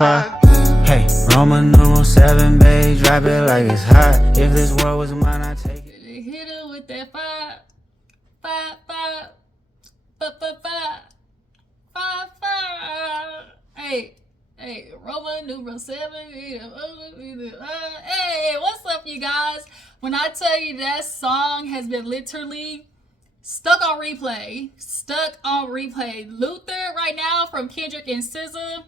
Hey, Roman numeral 7, babe, drop it like it's hot. If this world was mine, I'd take it. Hit it with that five, five, five, five, five, five, five, five. Hey, Roman numeral 7. Hey, what's up, you guys? When I tell you that song has been literally stuck on replay. Luther right now from Kendrick and SZA.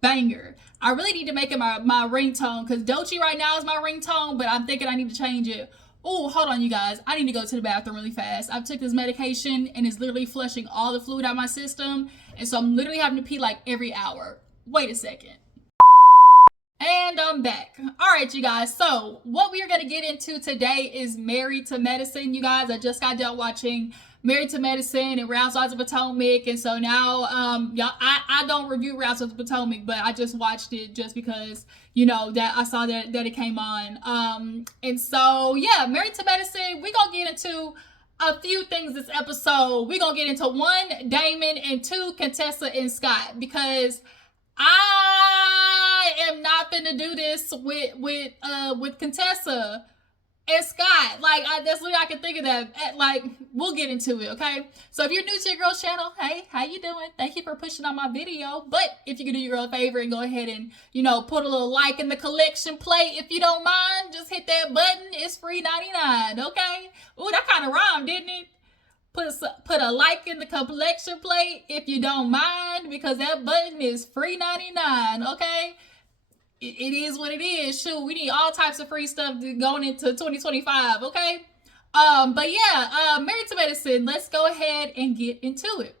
Banger. I really need to make it my ringtone because Doechii right now is my ringtone, but I'm thinking I need to change it. Oh, hold on, you guys. I need to go to the bathroom really fast. I've took this medication and it's literally flushing all the fluid out of my system. And so I'm literally having to pee like every hour. Wait a second. And I'm back. All right, you guys. So what we are going to get into today is Married to Medicine, you guys. I just got done watching Married to Medicine and Housewives of Potomac, and so now y'all, I don't review Housewives of Potomac, but I just watched it just because, you know, that I saw that it came on. And so yeah, Married to Medicine, we're gonna get into a few things this episode. We're gonna get into 1, Damon, and 2, Contessa and Scott, because I am not finna do this with Contessa and Scott. Like, that's literally I can think of that. Like, we'll get into it, okay? So if you're new to your girl's channel, hey, how you doing? Thank you for pushing on my video. But if you could do your girl a favor and go ahead and, you know, put a little like in the collection plate, if you don't mind, just hit that button. It's free 99, okay? Ooh, that kind of rhymed, didn't it? Put a like in the collection plate if you don't mind, because that button is free 99, okay? It is what it is. Shoot, we need all types of free stuff going into 2025, okay? But yeah, Married to Medicine, let's go ahead and get into it.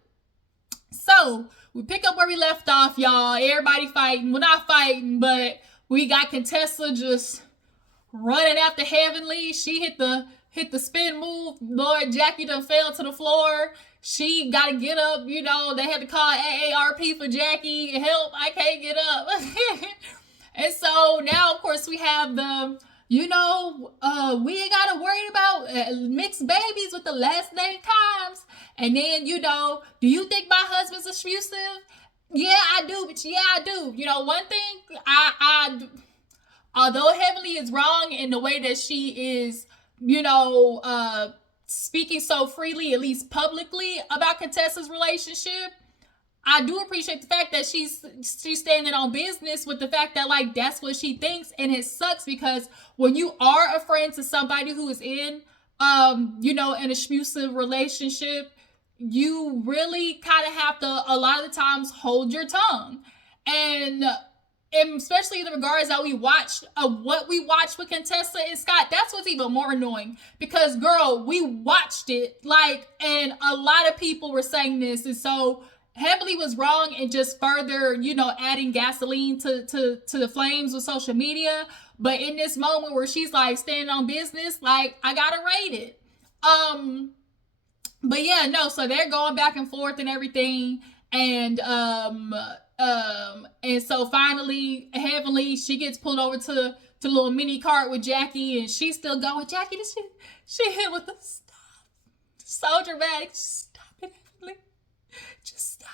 So, we pick up where we left off, y'all. Everybody fighting. Well, not fighting, but we got Contessa just running after Heavenly. She hit the spin move. Lord, Jackie done fell to the floor. She got to get up, you know. They had to call AARP for Jackie. Help, I can't get up. And so now, of course, we have the, you know, we ain't got to worry about mixed babies with the last name times. And then, you know, do you think my husband's abusive? Yeah, I do, but yeah, I do. You know, one thing, although Heavenly is wrong in the way that she is, you know, speaking so freely, at least publicly, about Contessa's relationship, I do appreciate the fact that she's standing on business with the fact that, like, that's what she thinks. And it sucks because when you are a friend to somebody who is in, you know, an abusive relationship, you really kind of have to, a lot of the times, hold your tongue. And especially in the regards that we watched, what we watched with Contessa and Scott, that's what's even more annoying. Because, girl, we watched it, like, and a lot of people were saying this. And so Heavenly was wrong and just further, you know, adding gasoline to the flames with social media. But in this moment where she's like standing on business, like, I gotta rate it. But yeah, no, so they're going back and forth and everything. And so finally Heavenly, she gets pulled over to the little mini cart with Jackie, and she's still going. Jackie, she hit with the stop. So dramatic. Stop it, Heavenly. Just stop.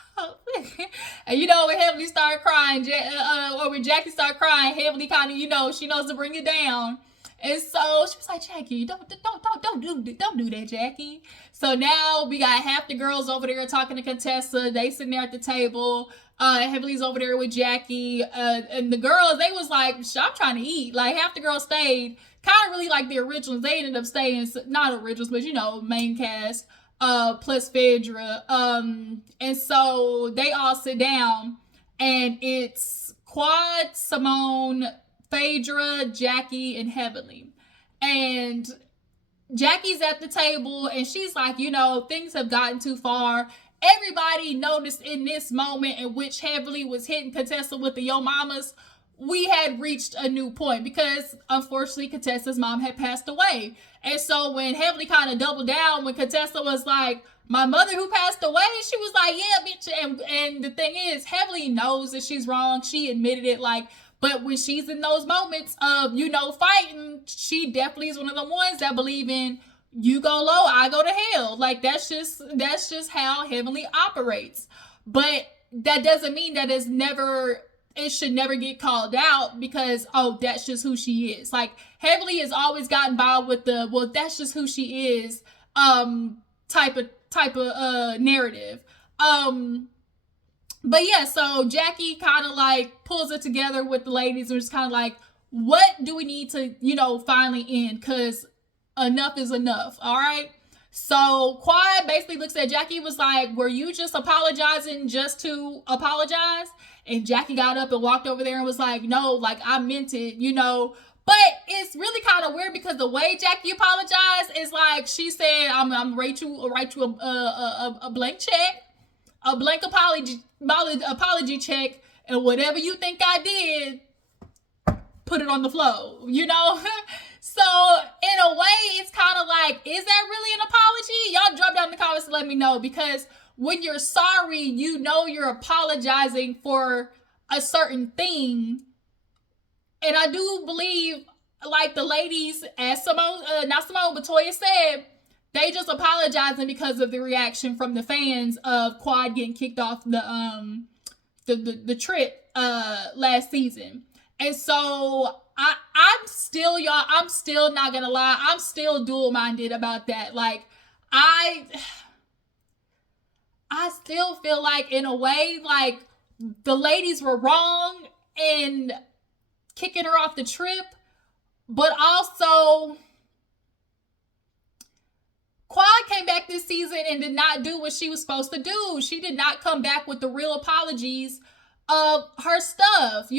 And you know, when Heavenly started crying, or when Jackie started crying, Heavenly kind of, you know, she knows to bring it down. And so she was like, Jackie, don't do that, Jackie. So now we got half the girls over there talking to Contessa. They sitting there at the table. Heavenly's over there with Jackie. And the girls, they was like, I'm trying to eat. Like, half the girls stayed. Kind of really like the originals. They ended up staying, not originals, but, you know, main cast. Plus Phaedra. And so they all sit down, and it's Quad, Simone, Phaedra, Jackie, and Heavenly. And Jackie's at the table, and she's like, you know, things have gotten too far. Everybody noticed in this moment in which Heavenly was hitting Contessa with the Yo Mamas, we had reached a new point because, unfortunately, Contessa's mom had passed away. And so when Heavenly kind of doubled down, when Contessa was like, my mother who passed away, she was like, yeah, bitch. And the thing is, Heavenly knows that she's wrong. She admitted it, like, but when she's in those moments of, you know, fighting, she definitely is one of the ones that believe in, you go low, I go to hell. Like, that's just how Heavenly operates. But that doesn't mean that it's never it should never get called out because, oh, that's just who she is. Like, Heavenly has always gotten by with the, well, that's just who she is type of narrative. But yeah, so Jackie kind of like pulls it together with the ladies and just kind of like, what do we need to, finally end? Because enough is enough, all right? So Quad basically looks at Jackie, was like, were you just apologizing just to apologize? And Jackie got up and walked over there and was like, no, like, I meant it, But it's really kind of weird because the way Jackie apologized is like, she said, I'm write you a blank check, a blank apology check, and whatever you think I did, put it on the floor, So in a way, it's kind of like, is that really an apology? Y'all drop down in the comments and let me know, because when you're sorry, you're apologizing for a certain thing. And I do believe, like the ladies, as not Simone, but Toya said, they just apologizing because of the reaction from the fans of Quad getting kicked off the trip last season. And so I'm still not gonna lie, I'm still dual-minded about that. Like, I still feel like, in a way, like, the ladies were wrong in kicking her off the trip, but also Quad came back this season and did not do what she was supposed to do. She did not come back with the real apologies of her stuff,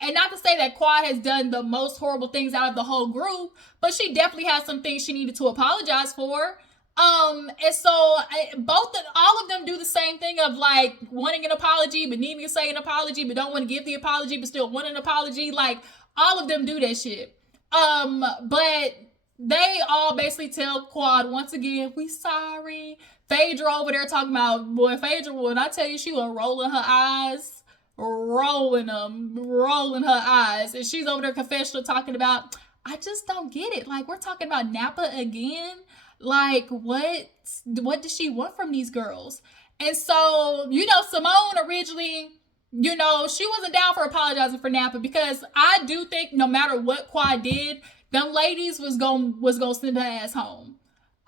And not to say that Quad has done the most horrible things out of the whole group, but she definitely has some things she needed to apologize for. And so all of them do the same thing of like wanting an apology, but needing to say an apology, but don't want to give the apology, but still want an apology. Like, all of them do that shit. But they all basically tell Quad once again, we sorry. Phaedra over there talking about, boy, Phaedra, when I tell you, she was rolling her eyes. Rolling her eyes, and she's over there confessional talking about, I just don't get it. Like, we're talking about Napa again. Like, what does she want from these girls? And so, Simone originally, she wasn't down for apologizing for Napa, because I do think no matter what Quad did, them ladies was gonna send her ass home.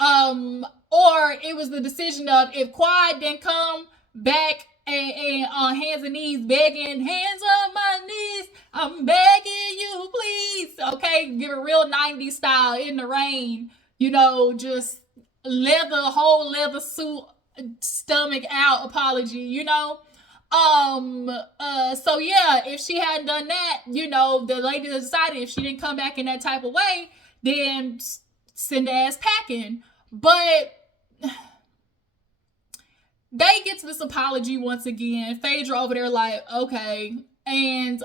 Or it was the decision of, if Quad didn't come back and on hands and knees begging, hands on my knees, I'm begging you, please. Okay, give it real 90s style, in the rain, just whole leather suit, stomach out apology, So yeah, if she hadn't done that, the lady decided if she didn't come back in that type of way, then send the ass packing. But they get to this apology once again. Phaedra over there like, okay. And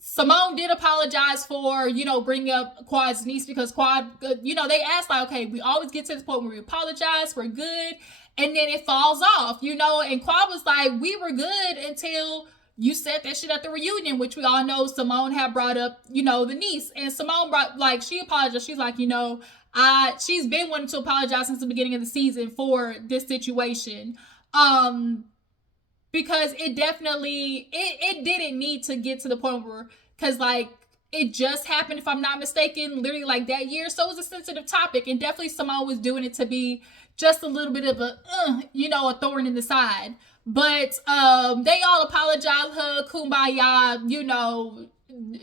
Simone did apologize for, bringing up Quad's niece, because Quad, they asked like, okay, we always get to this point where we apologize, we're good, and then it falls off, and Quad was like, we were good until you said that shit at the reunion, which we all know Simone had brought up, the niece, and Simone she apologized. She's like, she's been wanting to apologize since the beginning of the season for this situation. Because it definitely, it didn't need to get to the point where, because like, it just happened, if I'm not mistaken, literally like that year. So it was a sensitive topic, and definitely Simone was doing it to be just a little bit of a, a thorn in the side. But they all apologize, hug, kumbaya,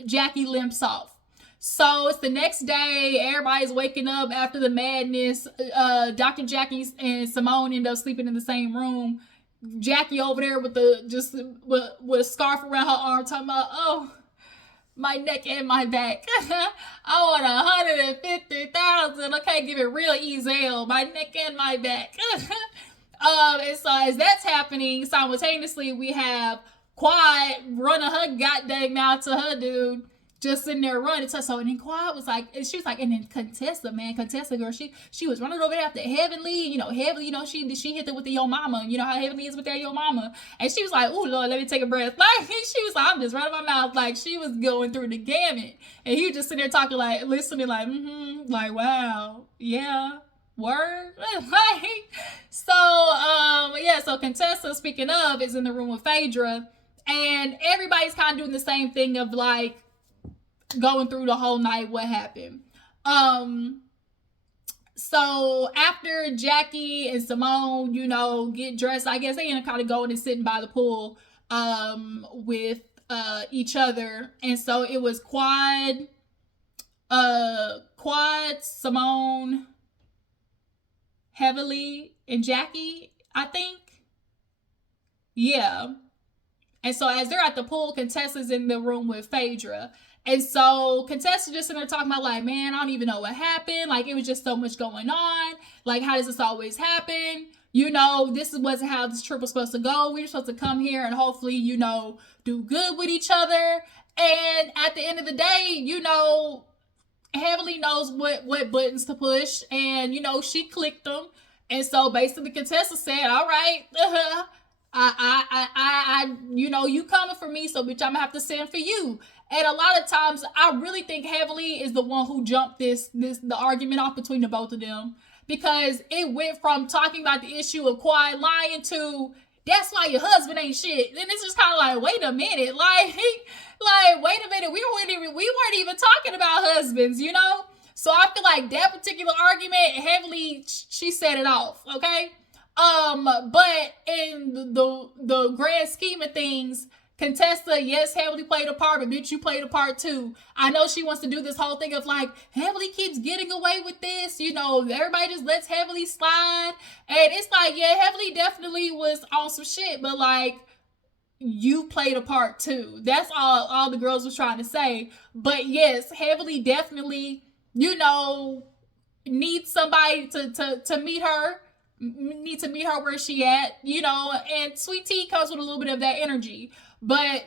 Jackie limps off. So it's the next day, everybody's waking up after the madness. Dr. Jackie and Simone end up sleeping in the same room. Jackie over there with with a scarf around her arm, talking about, oh, my neck and my back. I want 150,000. I can't give it real easy. My neck and my back. And so as that's happening, simultaneously we have Quad running her goddamn mouth to her dude, just sitting there running. So and then Quad was like, and she was like, and then Contessa girl, she was running over there after Heavenly, Heavenly, she hit it with the yo mama, how Heavenly is with that yo mama, and she was like, oh Lord, let me take a breath. Like, she was like, I'm just running my mouth, like she was going through the gamut, and he was just sitting there talking, like, listening, like, like, wow, yeah, word. Like, so yeah, so Contessa, speaking of, is in the room with Phaedra. And everybody's kind of doing the same thing of like going through the whole night, what happened. So after Jackie and Simone, get dressed, I guess they end up kind of going and sitting by the pool with each other. And so it was Quad, Simone, Heavily, and Jackie, I think. Yeah. And so as they're at the pool, Contessa's in the room with Phaedra. And so Contessa just sitting there talking about like, man, I don't even know what happened. Like, it was just so much going on. Like, how does this always happen? This wasn't how this trip was supposed to go. We were supposed to come here and hopefully, do good with each other. And at the end of the day, Heavily knows what buttons to push. And, she clicked them. And so basically Contessa said, all right, you coming for me, so bitch, I'm gonna have to send for you. And a lot of times I really think Heavily is the one who jumped the argument off between the both of them, because it went from talking about the issue of Quad lying to that's why your husband ain't shit. Then it's just kind of like, wait a minute, like wait a minute, we weren't even talking about husbands, So I feel like that particular argument, Heavily, she set it off, okay? But in the grand scheme of things, Contessa, yes, Heavily played a part, but bitch, you played a part too. I know she wants to do this whole thing of like, Heavily keeps getting away with this, everybody just lets Heavily slide. And it's like, yeah, Heavily definitely was on some shit, but like, you played a part too. That's all the girls was trying to say. But yes, Heavily definitely, needs somebody to meet her. Need to meet her where she at, and Sweet Tea comes with a little bit of that energy. But,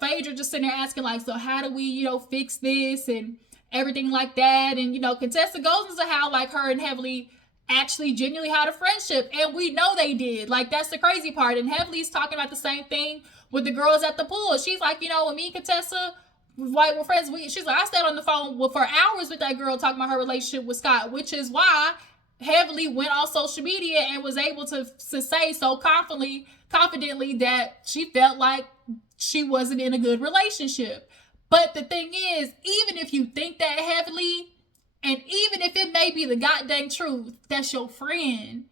Phaedra just sitting there asking like, so how do we, fix this and everything like that. And, Contessa goes into how like her and Heavily actually genuinely had a friendship. And we know they did. Like, that's the crazy part. And Heavily's talking about the same thing with the girls at the pool. She's like, when me and Contessa, like, we're friends, she's like, I stayed on the phone for hours with that girl talking about her relationship with Scott, which is why Heavily went on social media and was able to say so confidently that she felt like she wasn't in a good relationship. But the thing is, even if you think that Heavily, and even if it may be the goddamn truth, that's your friend.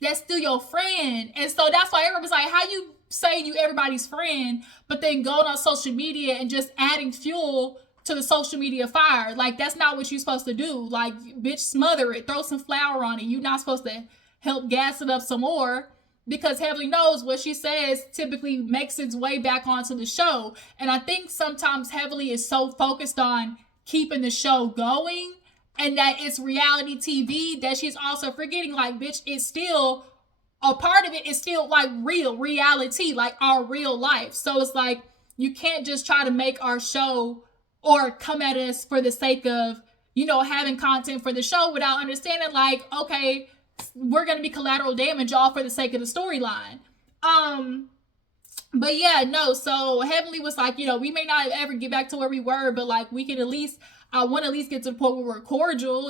That's still your friend. And so that's why everybody's like, how you say you everybody's friend, but then going on social media and just adding fuel to the social media fire? Like, that's not what you're supposed to do. Like, bitch, smother it, throw some flour on it. You're not supposed to help gas it up some more, because Heavily knows what she says typically makes its way back onto the show. And I think sometimes Heavily is so focused on keeping the show going and that it's reality TV that she's also forgetting, like, bitch, it's still a part of it is still like real reality, like our real life. So it's like, you can't just try to make our show or come at us for the sake of, having content for the show without understanding, like, okay, we're going to be collateral damage all for the sake of the storyline. But yeah, no, so Heavenly was like, we may not ever get back to where we were, but like, we can I want to at least get to the point where we're cordial,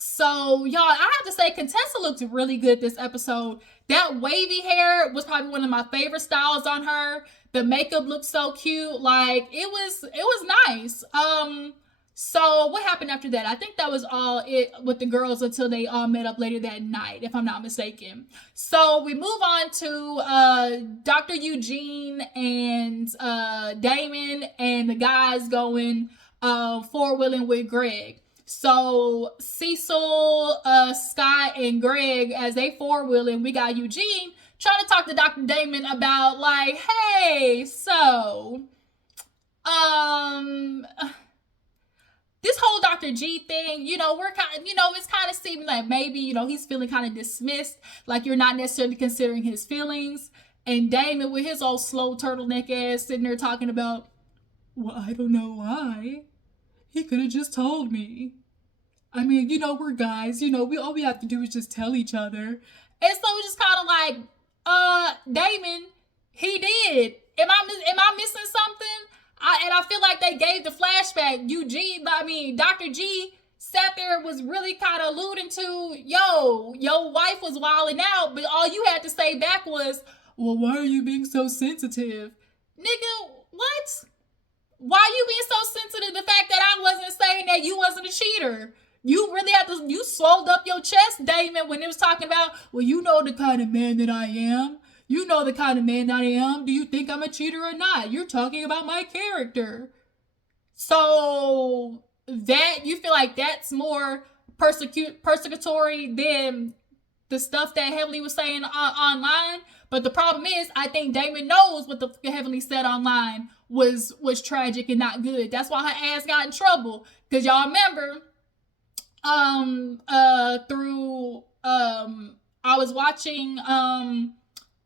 So, y'all, I have to say, Contessa looked really good this episode. That wavy hair was probably one of my favorite styles on her. The makeup looked so cute. Like, it was nice. So what happened after that? I think that was all it with the girls until they all met up later that night, if I'm not mistaken. So we move on to Dr. Eugene and Damon and the guys going four-wheeling with Greg. So Cecil, Scott, and Greg, as they four-wheeling, we got Eugene trying to talk to Dr. Damon about, like, hey, so, this whole Dr. G thing, we're kind of, it's kind of seeming like maybe, he's feeling kind of dismissed, like you're not necessarily considering his feelings. And Damon, with his old slow turtleneck ass, sitting there talking about, well, I don't know why. He could have just told me. I mean, we're guys, all we have to do is just tell each other. And so it's just kind of like, Damon, he did. Am I missing something? I feel like they gave the flashback. Dr. G sat there, was really kind of alluding to, your wife was wilding out, but all you had to say back was, well, why are you being so sensitive? Nigga, what? Why are you being so sensitive to the fact that I wasn't saying that you wasn't a cheater? You really had to, you swelled up your chest, Damon, when it was talking about, well, you know the kind of man that I am. You know the kind of man that I am. Do you think I'm a cheater or not? You're talking about my character. So that, you feel like that's more persecutory than the stuff that Heavenly was saying online. But the problem is, I think Damon knows what the Heavenly said online was tragic and not good. That's why her ass got in trouble. Because y'all remember, I was watching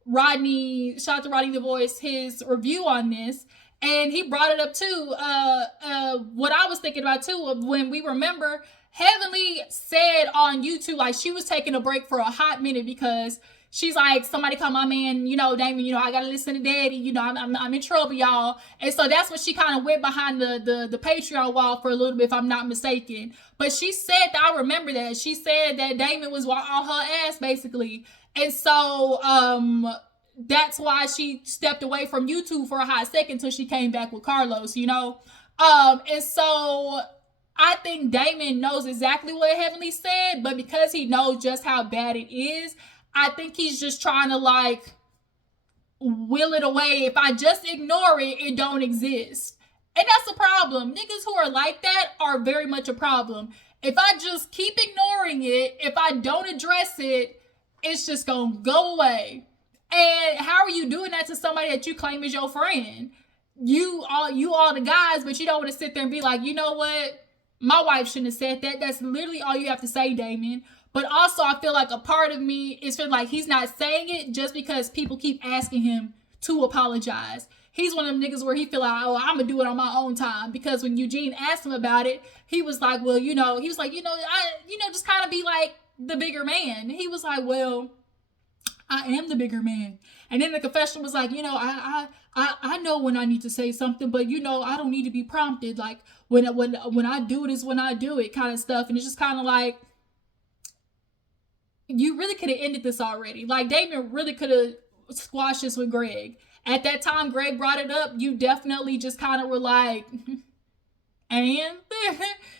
Rodney, shout out to Rodney the Voice, his review on this, and he brought it up too. What I was thinking about too, when we remember Heavenly said on YouTube, like, she was taking a break for a hot minute because she's like, somebody call my man, Damon, I gotta listen to Daddy, I'm in trouble, y'all. And so that's when she kind of went behind the Patreon wall for a little bit, if I'm not mistaken. But she said that, I remember that. She said that Damon was on her ass, basically. And so that's why she stepped away from YouTube for a hot second until she came back with Carlos, And so I think Damon knows exactly what Heavenly said, but because he knows just how bad it is, I think he's just trying to, like, will it away. If I just ignore it, it don't exist. And that's a problem. Niggas who are like that are very much a problem. If I just keep ignoring it, if I don't address it, it's just gonna go away. And how are you doing that to somebody that you claim is your friend? You all the guys, but you don't want to sit there and be like, you know what? My wife shouldn't have said that. That's literally all you have to say, Damon. But also, I feel like a part of me is feeling like he's not saying it just because people keep asking him to apologize. He's one of them niggas where he feel like, oh, I'm going to do it on my own time. Because when Eugene asked him about it, he was like, well, he was like, just kind of be like the bigger man. He was like, well, I am the bigger man. And then the confession was like, I know when I need to say something, but I don't need to be prompted. Like when I do it is when I do it, kind of stuff. And it's just kind of like, you really could have ended this already. Like, Damon really could have squashed this with Greg. At that time, Greg brought it up. You definitely just kind of were like, and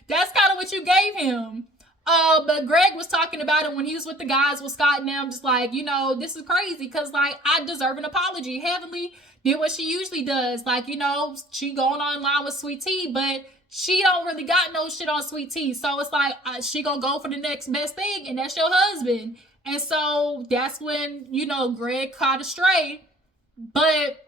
that's kind of what you gave him. But Greg was talking about it when he was with the guys with Scott and them, just like, this is crazy because, like, I deserve an apology. Heavenly did what she usually does. Like, she going online with Sweet Tea, but she don't really got no shit on Sweet Tea. So it's like, she gonna go for the next best thing, and that's your husband. And so that's when, Greg caught a stray. But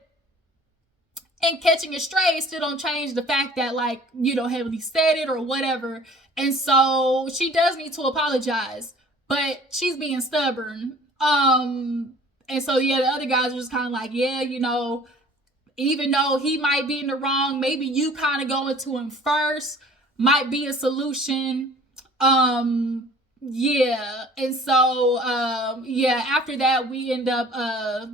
in catching a stray, still don't change the fact that, like, Heavenly said it or whatever. And so she does need to apologize, but she's being stubborn. And so, yeah, the other guys are just kind of like, yeah, even though he might be in the wrong, maybe you kind of going to him first might be a solution. Yeah. And so, after that, we end up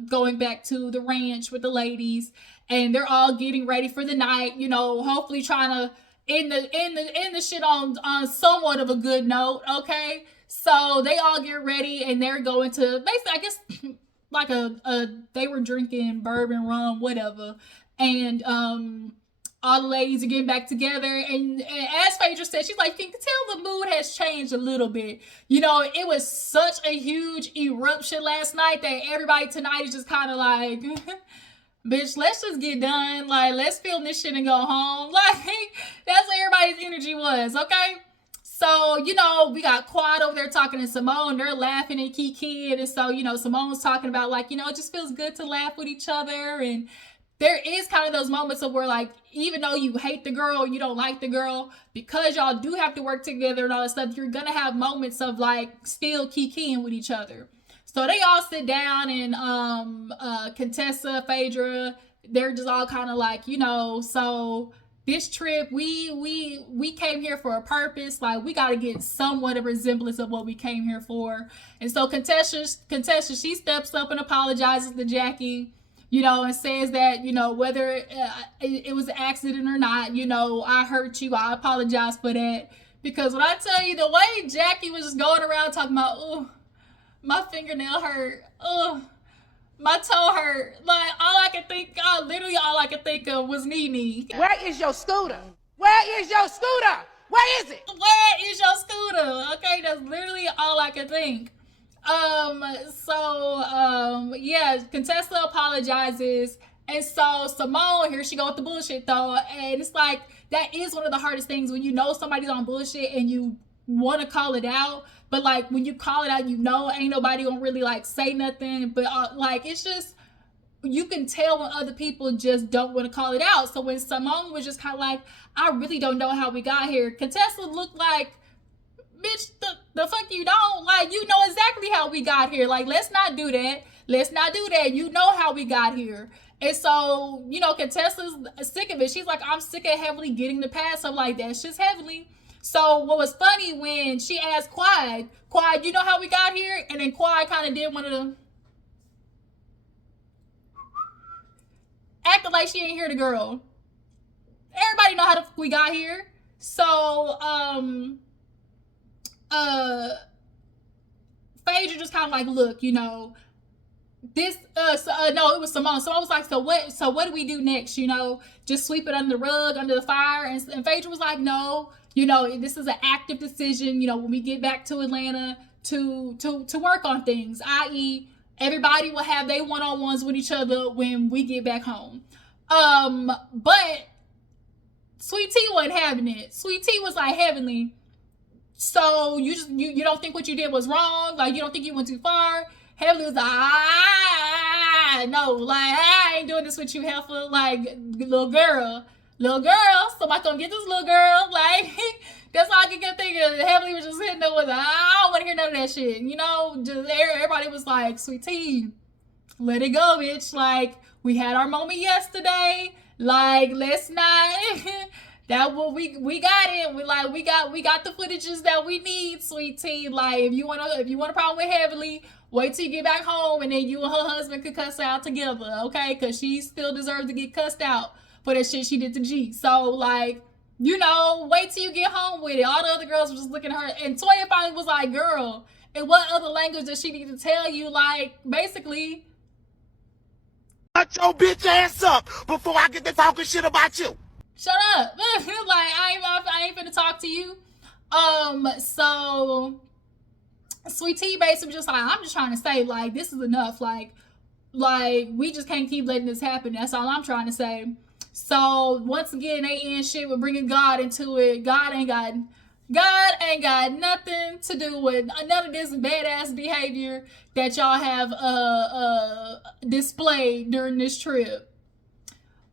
going back to the ranch with the ladies, and they're all getting ready for the night, hopefully trying to end the shit on somewhat of a good note. Okay. So they all get ready and they're going to basically, I guess, like they were drinking bourbon, rum, whatever. And all the ladies are getting back together. And as Phaedra said, she's like, you can tell the mood has changed a little bit. It was such a huge eruption last night that everybody tonight is just kind of like, bitch, let's just get done. Like, let's film this shit and go home. Like, that's what everybody's energy was, okay? So, we got Quad over there talking to Simone. They're laughing and kikiing. And so, Simone's talking about, like, it just feels good to laugh with each other. And there is kind of those moments of where, like, even though you hate the girl, you don't like the girl, because y'all do have to work together and all that stuff, you're going to have moments of, like, still kikiing with each other. So they all sit down and Contessa, Phaedra, they're just all kind of like, so this trip, we came here for a purpose. Like, we got to get somewhat of a resemblance of what we came here for. And so Contessa, she steps up and apologizes to Jackie, and says that, whether it was an accident or not, I hurt you. I apologize for that. Because when I tell you, the way Jackie was just going around talking about, oh, my fingernail hurt. Oh, My toe hurt. Like literally all I could think of was Nene. Where is your scooter? Where is your scooter? Where is it? Where is your scooter? Okay, that's literally all I could think. Yeah, Contessa apologizes. And so Simone, here she go with the bullshit though. And it's like, that is one of the hardest things when you know somebody's on bullshit and you want to call it out. But like when you call it out, you know, ain't nobody gonna really like say nothing. But like, it's just, you can tell when other people just don't want to call it out. So when Simone was just kind of like, I really don't know how we got here, Contessa looked like, bitch, the fuck you don't? Like, you know exactly how we got here. Like, let's not do that. Let's not do that. You know how we got here. And so, you know, Contessa's sick of it. She's like, I'm sick of Heavenly getting the pass. I'm like, that's just Heavenly. So what was funny when she asked Quad, you know how we got here? And then Quad kind of did one of them, acting like she ain't hear the girl. Everybody know how we got here. So, Phaedra just kind of like, look, you know, this, no, it was Simone. So I was like, so what do we do next? You know, just sweep it under the rug, under the fire. And Phaedra was like, no, you know, this is an active decision, you know, when we get back to Atlanta to work on things, i.e. everybody will have their one-on-ones with each other when we get back home. But Sweet Tea wasn't having it. Sweet Tea was like, Heavenly, so you don't think what you did was wrong? Like, you don't think you went too far? Heavenly was like, no, like, I ain't doing this with you, heifer. Like, little girl, somebody gonna get this little girl. Like, that's all I could get thinking. Heavenly was just sitting there with, I don't want to hear none of that shit. You know, just everybody was like, Sweet Tea, let it go, bitch. Like, we had our moment yesterday. Like, let's not. That what we got it. We got the footages that we need, Sweet Tea. Like, if you want a problem with Heavenly, wait till you get back home and then you and her husband could cuss out together, okay? Because she still deserves to get cussed out for that shit she did to G. So, like, you know, wait till you get home with it. All the other girls were just looking at her. And Toya finally was like, girl, in what other language does she need to tell you? Like, basically, Shut your bitch ass up before I get to talking shit about you. shut up. Like, I ain't finna talk to you. So Sweet Tea basically just like, I'm just trying to say, like, this is enough. Like we just can't keep letting this happen. That's all I'm trying to say. So once again, they end shit with bringing God into it. God ain't got nothing to do with none of this badass behavior that y'all have displayed during this trip.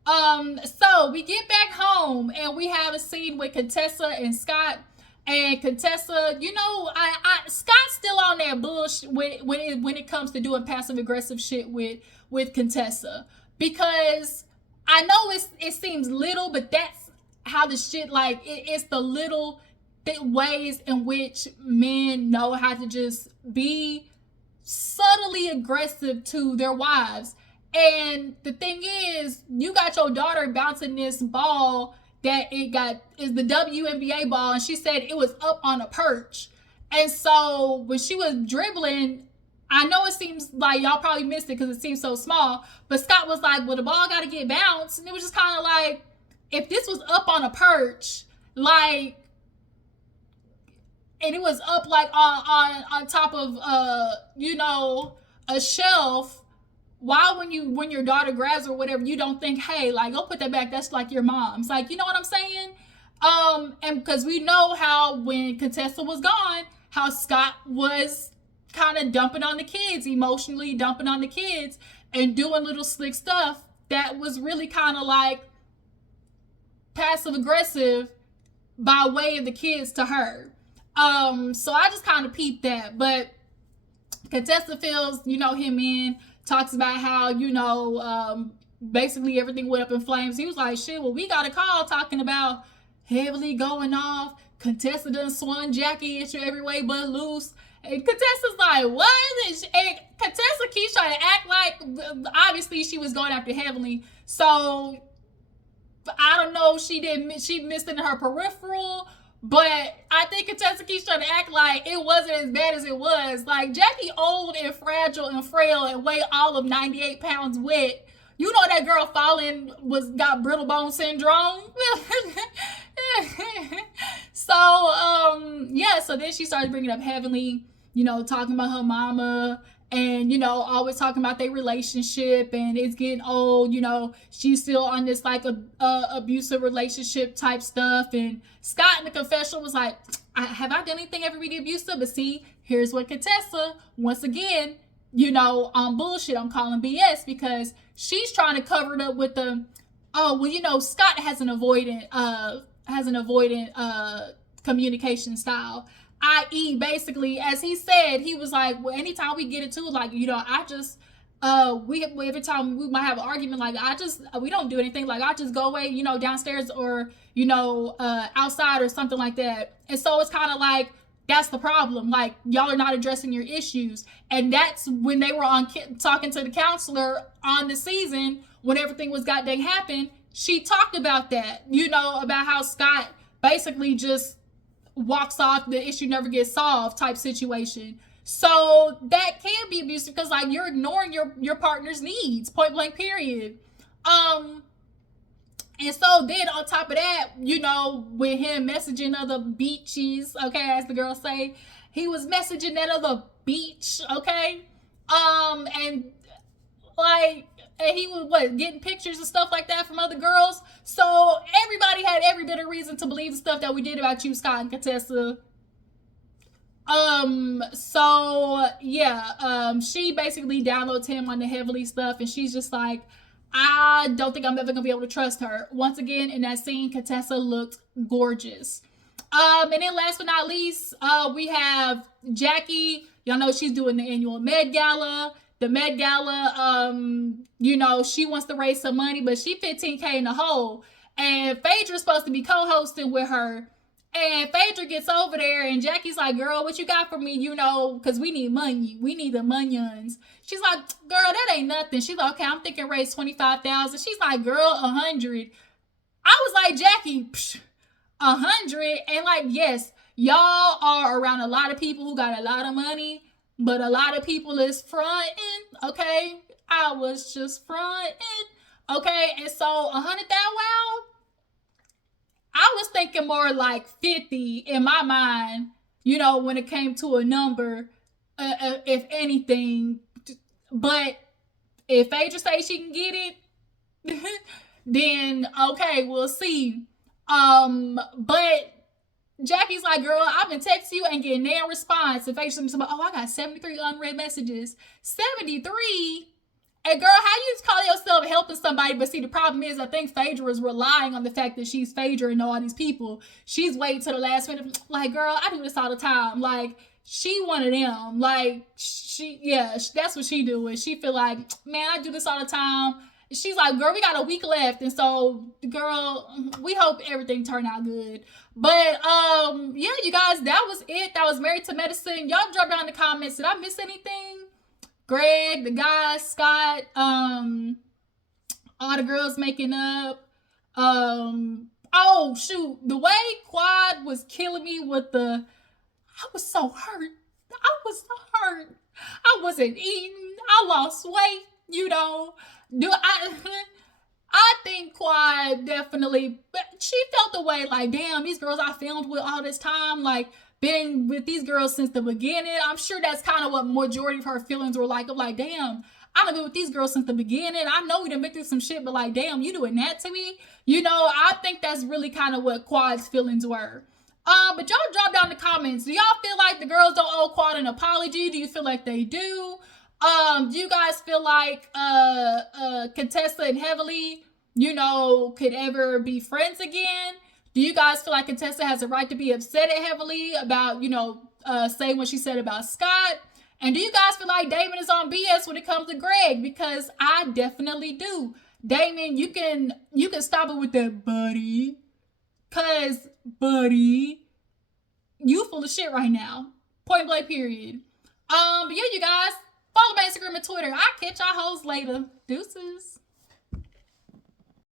So we get back home and we have a scene with Contessa and Scott. And Contessa, you know, Scott's still on that bullshit when it comes to doing passive aggressive shit with Contessa, because I know it seems little, but that's how the shit, like, it's the little ways in which men know how to just be subtly aggressive to their wives. And the thing is, you got your daughter bouncing this ball that is the WNBA ball, and she said it was up on a perch. And so when she was dribbling, I know it seems like y'all probably missed it because it seems so small, but Scott was like, well, the ball got to get bounced. And it was just kind of like, if this was up on a perch, like, and it was up like on top of you know, a shelf, why when your daughter grabs or whatever, you don't think, hey, like, go put that back, that's like your mom's, like, you know what I'm saying? And because we know how when Contessa was gone, how Scott was kind of dumping on the kids, emotionally dumping on the kids and doing little slick stuff that was really kind of like passive aggressive by way of the kids to her. So I just kind of peeped that. But Contessa fills, you know, him in, talks about how, you know, basically everything went up in flames. He was like, shit, well, we got a call talking about heavily going off. Contessa done swung Jackie at you every way but loose. And Contessa's like, what? And Contessa keeps trying to act like, obviously she was going after Heavenly. So I don't know, she missed it in her peripheral, But I think Contessa keeps trying to act like it wasn't as bad as it was. Like, Jackie old and fragile and frail and weigh all of 98 pounds wet. You know that girl falling got brittle bone syndrome. So then she started bringing up Heavenly, you know, talking about her mama and, you know, always talking about their relationship and it's getting old, you know, she's still on this like abusive relationship type stuff. And Scott in the confessional was like, have I done anything ever really abusive? But see, here's what Contessa, once again, you know, on bullshit, I'm calling BS because she's trying to cover it up with the, oh, well, you know, Scott has an avoidant communication style. I.e., basically, as he said, he was like, well, anytime we get into it, like, you know, I just, every time we might have an argument, like, we don't do anything. Like, I just go away, you know, downstairs or, you know, outside or something like that. And so it's kind of like, that's the problem. Like, y'all are not addressing your issues. And that's when they were talking to the counselor on the season, when everything was goddamn happened, she talked about that, you know, about how Scott basically just walks off, the issue never gets solved type situation. So that can be abusive because like you're ignoring your partner's needs, point blank period. And so then on top of that, you know, with him messaging other beaches, okay, as the girls say, he was messaging that other beach, okay, and like, and he was getting pictures and stuff like that from other girls. So everybody had every bit of reason to believe the stuff that we did about you, Scott and Contessa. She basically downloads him on the Heavenly stuff, and she's just like, I don't think I'm ever gonna be able to trust her. Once again, in that scene, Contessa looked gorgeous. And then last but not least, we have Jackie. Y'all know she's doing the annual Med Gala. The Met Gala, you know, she wants to raise some money, but she 15K in the hole. And Phaedra's supposed to be co-hosting with her. And Phaedra gets over there and Jackie's like, girl, what you got for me? You know, because we need money. We need the monions. She's like, girl, that ain't nothing. She's like, okay, I'm thinking raise 25,000. She's like, girl, 100. I was like, Jackie, 100. And like, yes, y'all are around a lot of people who got a lot of money. But a lot of people is fronting, okay? I was just fronting, okay? And so 100,000, wow, I was thinking more like 50 in my mind, you know, when it came to a number, if anything. But if Phaedra says she can get it, then okay, we'll see. But Jackie's like, girl, I've been texting you and getting no response. And Phaedra's like, oh, I got 73 unread messages. 73? And girl, how you call yourself helping somebody? But see, the problem is, I think Phaedra is relying on the fact that she's Phaedra and know all these people. She's waiting to the last minute. Like, girl, I do this all the time. Like, she one of them. Like, that's what she doing. She feel like, man, I do this all the time. She's like, girl, we got a week left. And so, girl, we hope everything turned out good. But, yeah, you guys, that was it. That was Married to Medicine. Y'all drop down in the comments. Did I miss anything? Greg, the guys, Scott, all the girls making up. Oh, shoot. The way Quad was killing me with I was so hurt. I was so hurt. I wasn't eating. I lost weight, you know. I think Quad definitely, she felt the way like, damn, these girls I filmed with all this time, like, been with these girls since the beginning. I'm sure that's kind of what majority of her feelings were like. I'm like, damn, I done been with these girls since the beginning. I know we done been through some shit, but like, damn, you doing that to me? You know, I think that's really kind of what Quad's feelings were. But y'all drop down in the comments. Do y'all feel like the girls don't owe Quad an apology? Do you feel like they do? Do you guys feel like Contessa and Heavenly, you know, could ever be friends again? Do you guys feel like Contessa has a right to be upset at Heavenly about, you know, saying what she said about Scott? And do you guys feel like Damon is on BS when it comes to Greg? Because I definitely do. Damon, you can stop it with that, buddy. Cause, buddy, you full of shit right now. Point blank period. But yeah, you guys, follow my Instagram and Twitter. I'll catch y'all hoes later. Deuces.